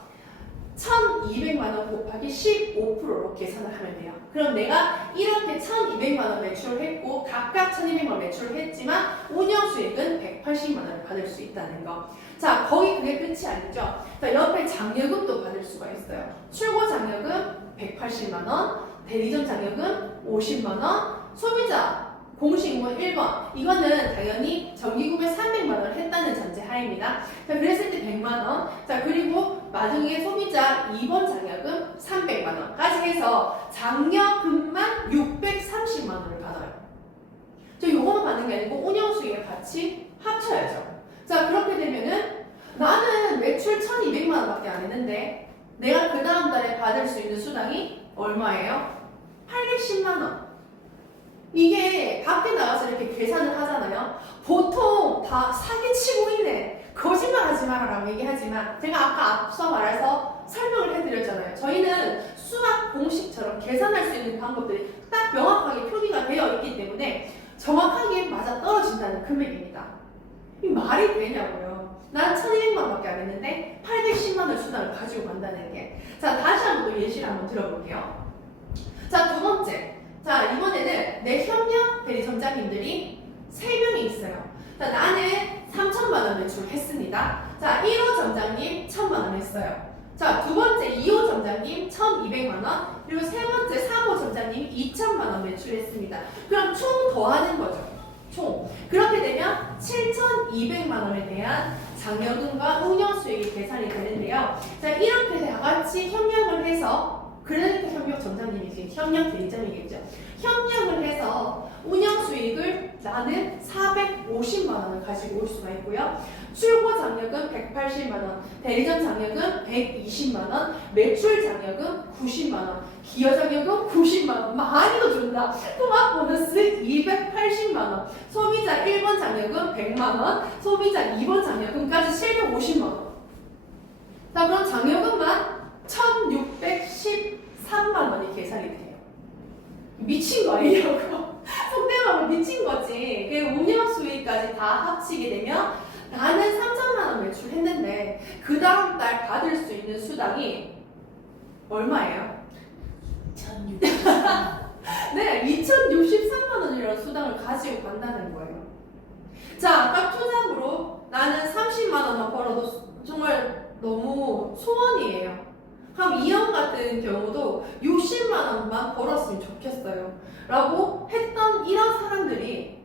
1200만 원 곱하기 15%로 계산을 하면 돼요. 그럼 내가 이렇게 1200만 원 매출을 했고 각각 1200만 원 매출을 했지만 운영 수익은 180만 원을 받을 수 있다는 거. 자, 거기 그게 끝이 아니죠. 자, 옆에 장려금도 받을 수가 있어요. 출고 장려금 180만 원, 대리점 장려금 50만 원, 소비자 공식문 1번 이거는 당연히 정기구매 300만 원을 했다는 전제 하에입니다. 자, 그랬을 때 100만 원. 자, 그리고 나중에 소비자 2번 장려금 300만 원까지 해서 장려금만 630만 원을 받아요. 저 요거는 받는 게 아니고 운영수익에 같이 합쳐야죠. 자, 그렇게 되면은 나는 매출 1200만 원밖에 안 했는데 내가 그 다음 달에 받을 수 있는 수당이 얼마예요? 810만 원. 이게 밖에 나가서 이렇게 계산을 하잖아요. 보통 다 사기치고 있네. 거짓말 하지 마라라고 얘기하지만 제가 아까 앞서 말해서 설명을 해드렸잖아요. 저희는 수학 공식처럼 계산할 수 있는 방법들이 딱 명확하게 표기가 되어 있기 때문에 정확하게 맞아 떨어진다는 금액입니다. 이 말이 되냐고요. 난 1200만 원밖에 안 했는데 810만 원 수당을 가지고 간다는 게. 자, 다시 한번 또 예시를 한번 들어볼게요. 자, 두 번째. 자, 이번에는 내 협력 대리점장님들이 3명이 있어요. 자, 나는 3천만 원 매출을 했습니다. 자, 1호 점장님 1000만 원 했어요. 자, 두 번째 2호 점장님 1200만 원, 그리고 세 번째 3호 점장님이 2000만 원 매출했습니다. 그럼 총 더하는 거죠. 총. 그렇게 되면 7200만 원에 대한 장려금과 운영 수익이 계산이 되는데요. 자, 이렇게 다 같이 협력을 해서 그러니까 협력 점장님이지, 협력 대리점이겠죠. 협력을 해서 운영 수익을 나는 450만 원을 가지고 올 수가 있고요. 출고 장려금 180만 원, 대리점 장려금 120만 원, 매출 장려금 90만 원, 기여 장려금 90만 원, 많이 더 준다. 통합 보너스 280만 원, 소비자 1번 장려금 100만 원, 소비자 2번 장려금까지 750만 원. 자, 그럼 장려금만 1613만 원이 계산이 돼요. 미친 거 아니냐고. 속된 말로 미친 거지. 그 운영 수익까지 다 합치게 되면 나는 3천만 원 매출했는데 그 다음 달 받을 수 있는 수당이 얼마예요? 1600. 네, 2063만 원이라는 수당을 가지고 간다는 거예요. 자, 아까 투잡으로 나는 30만 원만 벌어도 정말 너무 소원이에요. 그럼 이형 같은 경우도 60만 원만 벌었으면 좋겠어요 라고 했던 이런 사람들이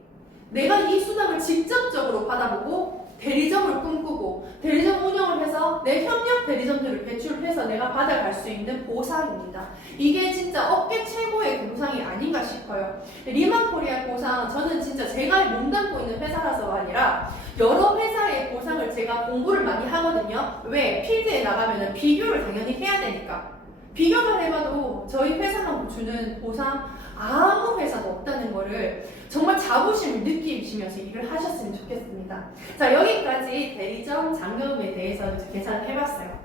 내가 이 수당을 직접적으로 받아보고 대리점을 꿈꾸고 대리점 운영을 해서 내 협력 대리점들을 배출해서 내가 받아갈 수 있는 보상입니다. 이게 진짜 업계 최고의 보상이 아닌가 싶어요. 리만코리아 보상, 저는 진짜 제가 몸담고 있는 회사라서가 아니라 여러 회사의 보상을 제가 공부를 많이 하거든요. 왜? 필드에 나가면 비교를 당연히 해야 되니까. 비교만 해봐도 저희 회사가 주는 보상 아무 회사도 없다는 거를 정말 자부심을 느끼시면서 일을 하셨으면 좋겠습니다. 자, 여기까지 대리점 장려금에 대해서 계산을 해봤어요.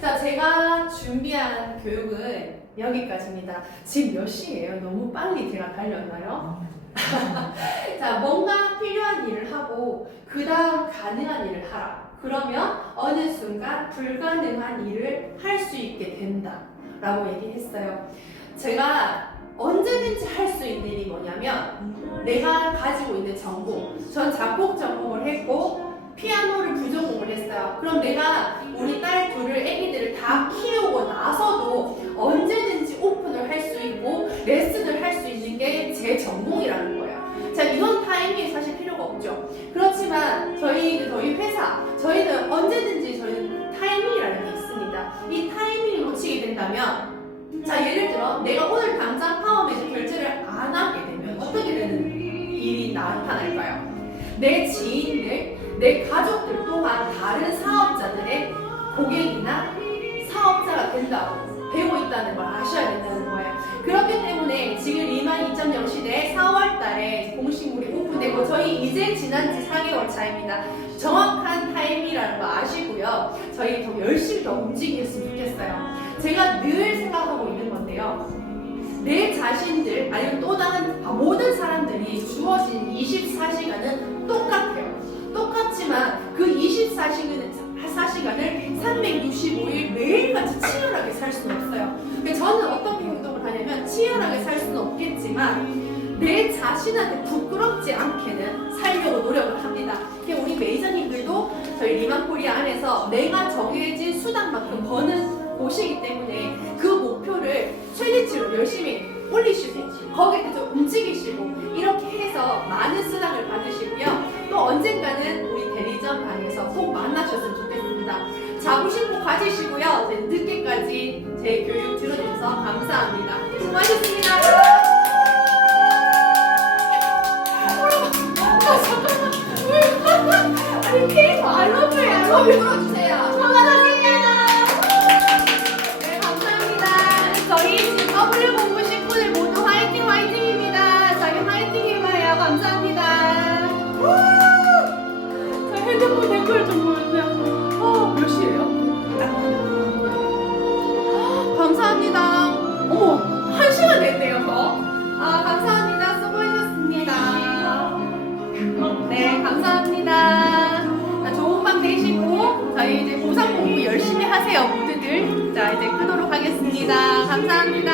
자, 제가 준비한 교육은 여기까지입니다. 지금 몇 시예요? 너무 빨리 제가 달렸나요? 자, 뭔가 필요한 일을 하고 그 다음 가능한 일을 하라. 그러면 어느 순간 불가능한 일을 할 수 있게 된다 라고 얘기했어요. 제가 언제든지 할 수 있는 일이 뭐냐면 내가 가지고 있는 전공, 전 작곡 전공을 했고 피아노를 부전공을 했어요. 그럼 내가 우리 딸 둘을 애기들을 다 키우고 나서도 언제든지 오픈을 할 수 있고 레슨을 할 수 있는 게 제 전공이라는 거예요. 자, 이런 타이밍이 사실 필요가 없죠. 그렇지만 저희 회사, 저희는 언제든지 저희는 타이밍이라는 게 있습니다. 이 타이밍을 놓치게 된다면, 자, 예를 들어 내가 오늘 당장 파워매직 결제를 안 하게 되면 어떻게 되는 일이 나타날까요? 내 지인들, 내 가족들 또한 다른 사업자들의 고객이나 사업자가 된다고 되고 있다는 걸 아셔야 된다는 거예요. 그렇기 때문에 지금 리만 2.0 시대 4월 달에 공식물이 오픈되고 저희 이제 지난 지 4개월 차입니다. 정확한 타임이라는 거 아시고요. 저희 더 열심히 더 움직였으면 좋겠어요. 제가 늘 생각하고 있는 건데요. 내 자신들 아니면 또 다른 모든 사람들이 주어진 24시간은 똑같아요. 똑같지만 그 24시간을 365일 매일같이 치열하게 살 수는 없어요. 저는 어떻게 행동을 하냐면 치열하게 살 수는 없겠지만 내 자신한테 부끄럽지 않게는 살려고 노력을 합니다. 우리 매니저님들도 저희 리만코리아 안에서 내가 정해진 수당만큼 버는 곳이기 때문에 그 목표를 최대치로 열심히 올리시고 거기에 좀 움직이시고 이렇게 해서 많은 수당을 받으시고요. 또 언젠가는 우리 대리점 방에서 꼭 만나셨으면 좋겠습니다. 자부심 가지시고요. 늦게까지 제 교육 들어주셔서 감사합니다. 수고하셨습니다. 아니 케이크 알러뷰 불러주세요. 감사합니다. 네, 감사합니다. 저희 지금 더블유 공부 식구들 모두 화이팅 화이팅입니다. 저희 화이팅 해봐요. 감사합니다. 저 핸드폰 댓글 좀 보여주세요. 몇 시예요? 감사합니다. 어머, 1시간 됐네요, 더. 감사합니다. 수고하셨습니다. 네, 감사합니다. 자, 좋은 밤 되시고, 저희 이제 고3 공부 열심히 하세요, 모두들. 자, 이제 끄도록 하겠습니다. 감사합니다.